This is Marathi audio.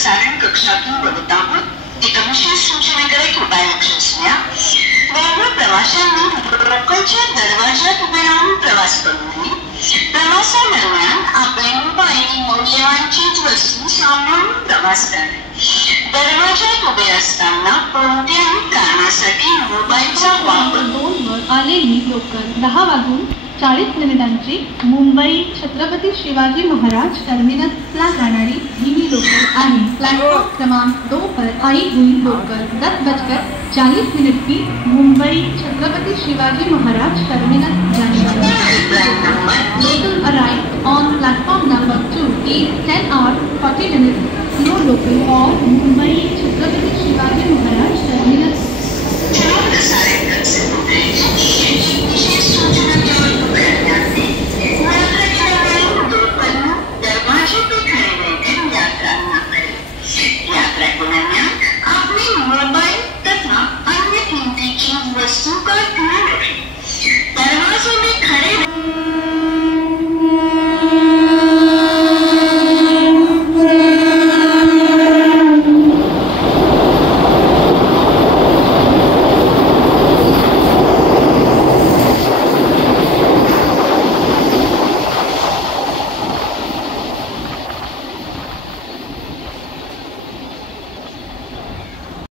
प्रसारण कक्षातून बोलत आहोत. एका विशेष सूचनेकडे कृपया लक्ष असल्या. रेल्वे प्रवाशांनी लोकलच्या दरवाज्यात उभे राहून प्रवास करू नये. प्रवासादरम्यान आपले मोबाईल, मौल्यवान चीज वस्तू सांभाळून प्रवास करणे. दरवाज्यात उभे असताना कोणत्याही कारणासाठी मोबाईलचा वापर 2 वर आलेली लोकल 10:40 मुंबई छत्रपती शिवाजी महाराज टर्मिनसला जाणारी धीमी लोकल आणि प्लॅटफॉर्म क्रमांक 2 पर आई हुई लोकल 10:40 की मुंबई छत्रपति शिवाजी महाराज टर्मिनस जाने वाली local arrive on platform number 2 is 10 hours 40 minutes. No local of Mumbai Chhatrapati Shivaji Maharaj terminus. प्रसारित